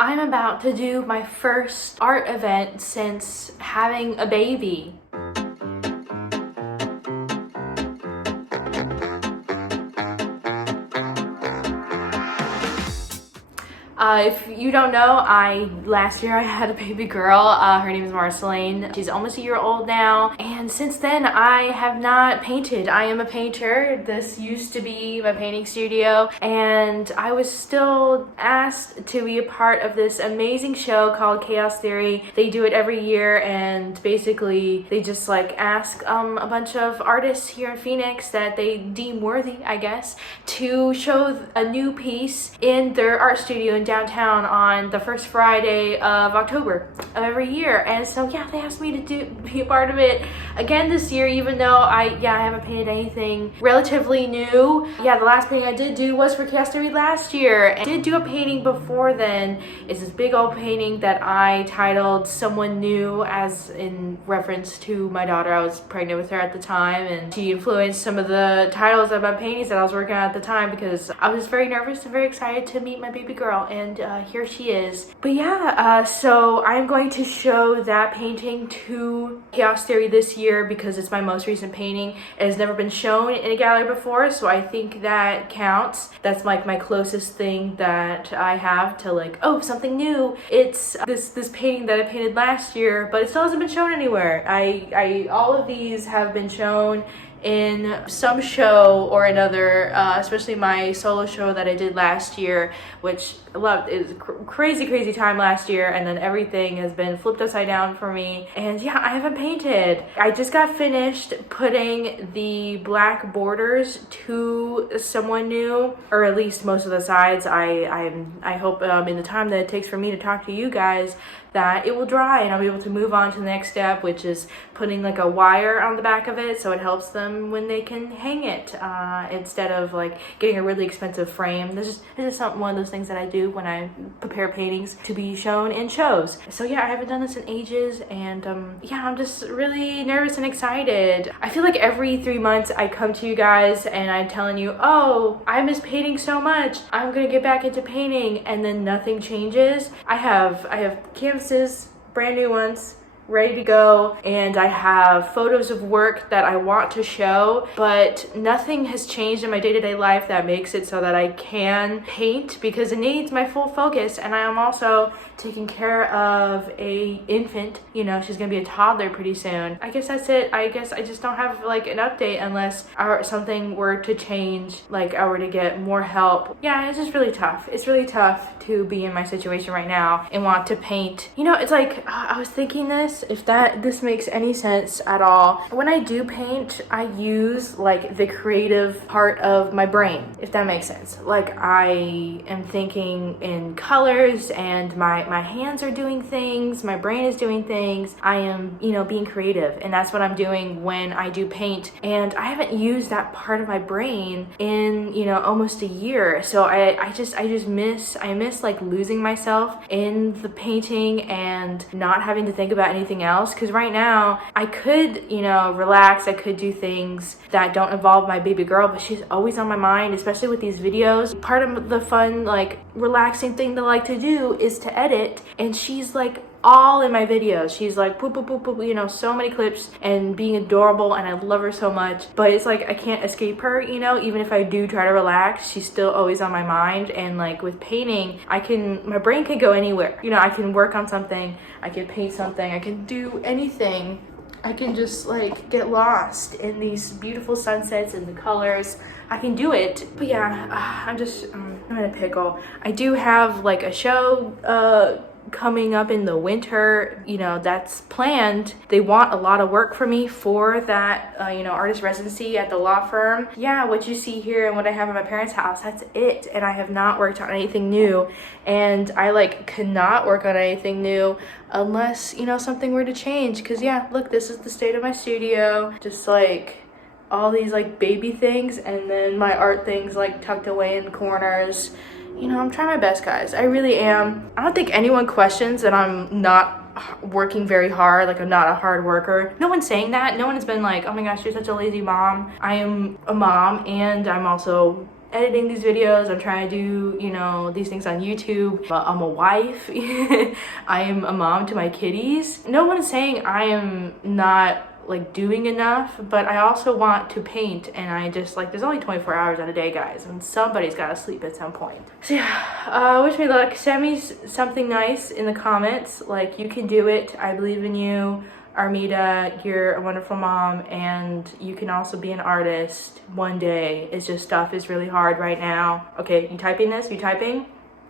I'm about to do my first art event since having a baby. If you don't know, last year I had a baby girl. Her name is Marceline. She's almost a year old now, and since then I have not painted. I am a painter. This used to be my painting studio, and I was still asked to be a part of this amazing show called Chaos Theory. They do it every year, and basically they just like ask a bunch of artists here in Phoenix that they deem worthy, I guess, to show a new piece in their art studio in downtown on the first Friday of October of every year. And so yeah, they asked me to be a part of it again this year, even though I haven't painted anything relatively new. Yeah, the last painting I did do was for Chaos Theory last year. And I did do a painting before then. It's this big old painting that I titled Someone New, as in reference to my daughter. I was pregnant with her at the time, and she influenced some of the titles of my paintings that I was working on at the time because I was very nervous and very excited to meet my baby girl, and here she is. But yeah, so I'm going to show that painting to Chaos Theory this year because it's my most recent painting. It has never been shown in a gallery before, so I think that counts. That's like my closest thing that I have to like, oh, something new. It's this painting that I painted last year, but it still hasn't been shown anywhere. All of these have been shown in some show or another, especially my solo show that I did last year, which I loved. It was a crazy time last year, and then everything has been flipped upside down for me. And yeah, I haven't painted. I just got finished putting the black borders to Someone New, or at least most of the sides. I hope in the time that it takes for me to talk to you guys that it will dry and I'll be able to move on to the next step, which is putting like a wire on the back of it so it helps them when they can hang it, instead of like getting a really expensive frame. This is one of those things that I do when I prepare paintings to be shown in shows. So yeah, I haven't done this in ages, and yeah, I'm just really nervous and excited. I feel like every 3 months I come to you guys and I'm telling you, oh, I miss painting so much, I'm gonna get back into painting, and then nothing changes. I have canvases, brand new ones, ready to go, and I have photos of work that I want to show, but nothing has changed in my day-to-day life that makes it so that I can paint, because it needs my full focus. And I am also taking care of a infant. You know, she's gonna be a toddler pretty soon. I guess that's it. I guess I just don't have like an update unless something were to change, like I were to get more help. Yeah, it's just really tough. It's really tough to be in my situation right now and want to paint. You know, it's like, I was thinking this, if this makes any sense at all. When I do paint, I use like the creative part of my brain, if that makes sense. Like I am thinking in colors, and my hands are doing things, my brain is doing things. I am, you know, being creative, and that's what I'm doing when I do paint. And I haven't used that part of my brain in, you know, almost a year. So I just miss like losing myself in the painting and not having to think about anything else. Because right now I could, you know, relax, I could do things that don't involve my baby girl, but she's always on my mind, especially with these videos. Part of the fun, like relaxing thing that I like to do is to edit, and she's like all in my videos. She's like poop, you know, so many clips, and being adorable, and I love her so much. But it's like I can't escape her, you know. Even if I do try to relax, she's still always on my mind. And like with painting, my brain can go anywhere. You know, I can work on something, I can paint something, I can do anything. I can just like get lost in these beautiful sunsets and the colors. I can do it. But yeah, I'm in a pickle. I do have like a show coming up in the winter, you know, that's planned. They want a lot of work from me for that, you know, artist residency at the law firm. Yeah, what you see here and what I have at my parents' house, that's it. And I have not worked on anything new, and I like cannot work on anything new unless, you know, something were to change. Because yeah, look, this is the state of my studio, just like all these like baby things, and then my art things like tucked away in corners. You know, I'm trying my best, guys. I really am. I don't think anyone questions that I'm not working very hard, like I'm not a hard worker. No one's saying that. No one has been like, oh my gosh, you're such a lazy mom. I am a mom, and I'm also editing these videos. I'm trying to do, you know, these things on YouTube. But I'm a wife. I am a mom to my kitties. No one is saying I am not like doing enough, but I also want to paint, and I just like, there's only 24 hours in a day, guys, and somebody's got to sleep at some point. So yeah, wish me luck. Send me something nice in the comments, like, you can do it, I believe in you, Armida, you're a wonderful mom, and you can also be an artist one day. It's just stuff is really hard right now. Okay, you typing this? You typing?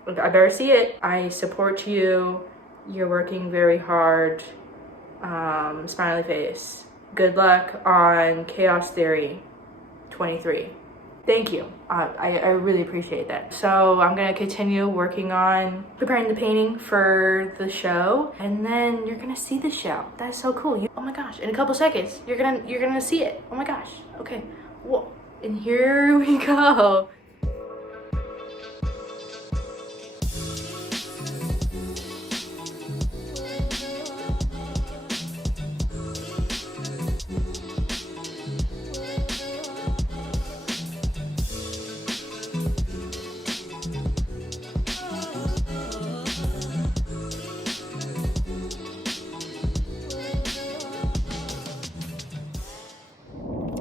I better see it. I support you. You're working very hard. Smiley face. Good luck on Chaos Theory 23. Thank you. I really appreciate that. So I'm gonna continue working on preparing the painting for the show, and then you're gonna see the show. That's so cool. Oh my gosh! In a couple seconds, you're gonna see it. Oh my gosh. Okay. Whoa. And here we go.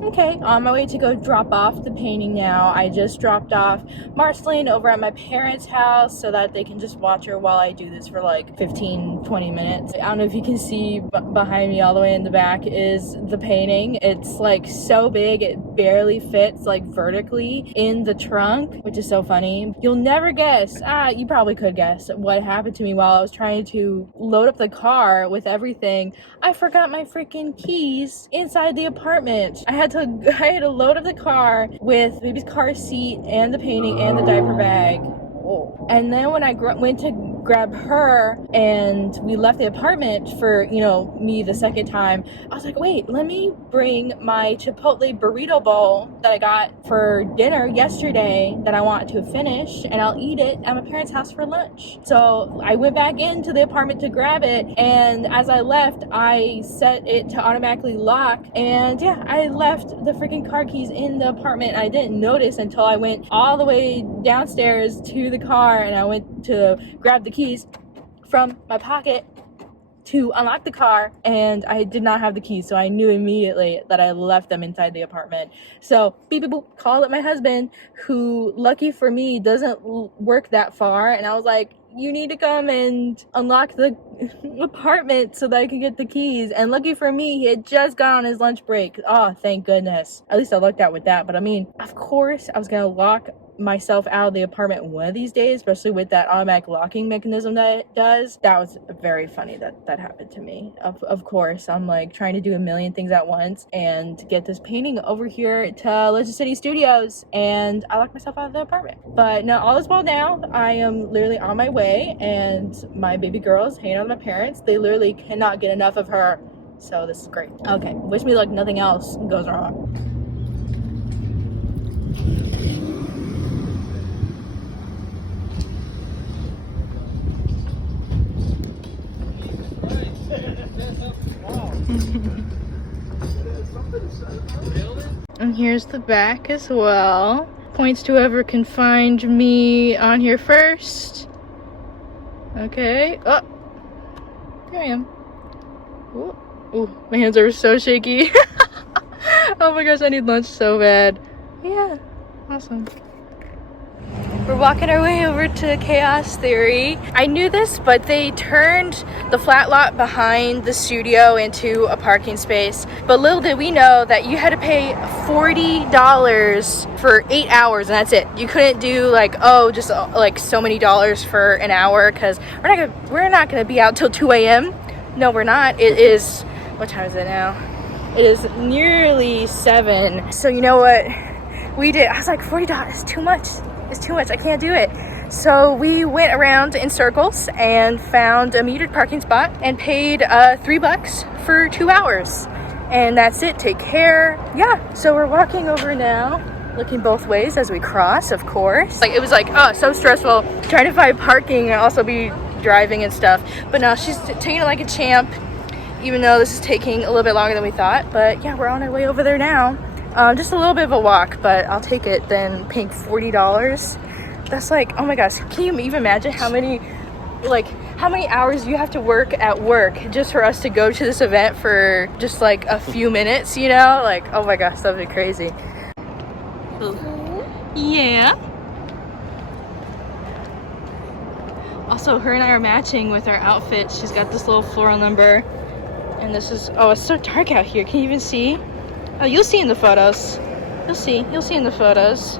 Okay, on my way to go drop off the painting now. I just dropped off Marceline over at my parents' house so that they can just watch her while I do this for like 15-20 minutes. I don't know if you can see behind me all the way in the back is the painting. It's like so big it barely fits like vertically in the trunk, which is so funny. You'll never guess, you probably could guess what happened to me while I was trying to load up the car with everything. I forgot my freaking keys inside the apartment. I had to load up the car with baby's car seat and the painting and the diaper bag. And then when I went to grab her and we left the apartment for, you know, me the second time, I was like, wait, let me bring my Chipotle burrito bowl that I got for dinner yesterday that I want to finish, and I'll eat it at my parents' house for lunch. So I went back into the apartment to grab it, and as I left, I set it to automatically lock, and yeah, I left the freaking car keys in the apartment. I didn't notice until I went all the way downstairs to the car, and I went to grab the keys from my pocket to unlock the car, and I did not have the keys, so I knew immediately that I left them inside the apartment. So beep beep boop, called up my husband, who, lucky for me, doesn't work that far, and I was like, you need to come and unlock the apartment so that I can get the keys. And lucky for me, he had just gone on his lunch break. Oh, thank goodness. At least I lucked out with that. But I mean, of course I was gonna lock myself out of the apartment one of these days, especially with that automatic locking mechanism that it does. That was very funny that happened to me. Of course, I'm like trying to do a million things at once and get this painting over here to Legend City Studios, and I locked myself out of the apartment. But no, all is well now. I am literally on my way, and my baby girl's hanging out with my parents. They literally cannot get enough of her, so this is great. Okay, wish me luck, nothing else goes wrong. And here's the back as well. Points to whoever can find me on here first. Okay. Oh, there I am. Ooh. Ooh, my hands are so shaky. Oh my gosh, I need lunch so bad. Yeah, awesome. We're walking our way over to Chaos Theory. I knew this, but they turned the flat lot behind the studio into a parking space. But little did we know that you had to pay $40 for 8 hours, and that's it. You couldn't do like, oh, just like so many dollars for an hour, because we're not gonna be out till 2 a.m. No, we're not. It is, what time is it now? It is nearly 7. So you know what we did? I was like, $40 is too much. It's too much. I can't do it. So we went around in circles and found a metered parking spot and paid $3 for 2 hours. And that's it. Take care. Yeah. So we're walking over now, looking both ways as we cross, of course. Like, it was like, oh, so stressful trying to find parking and also be driving and stuff. But no, she's taking it like a champ, even though this is taking a little bit longer than we thought. But yeah, we're on our way over there now. Just a little bit of a walk, but I'll take it than paying $40. That's like, oh my gosh, can you even imagine how many hours you have to work at work just for us to go to this event for just like a few minutes, you know? Like, oh my gosh, that would be crazy. Yeah. Also, her and I are matching with our outfits. She's got this little floral number. And this is, oh, it's so dark out here. Can you even see? Oh, you'll see in the photos. You'll see in the photos.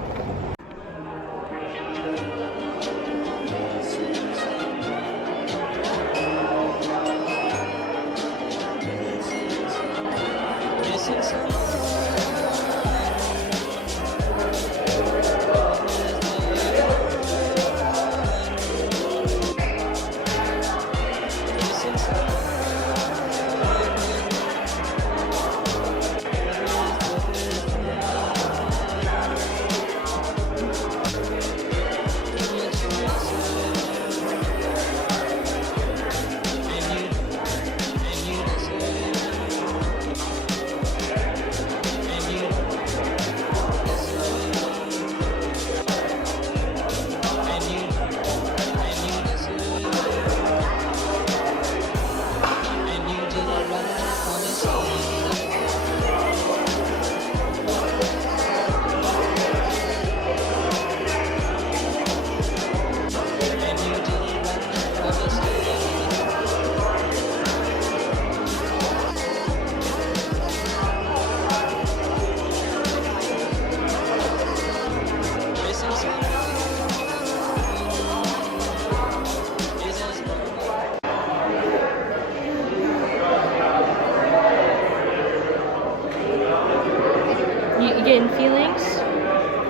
You getting feelings?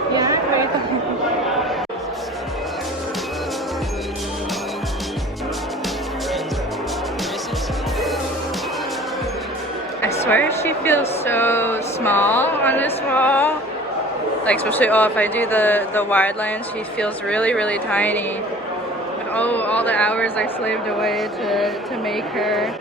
Yeah, right. I swear she feels so small on this wall. Like, especially, if I do the wide lens, she feels really, really tiny. But all the hours I slaved away to make her.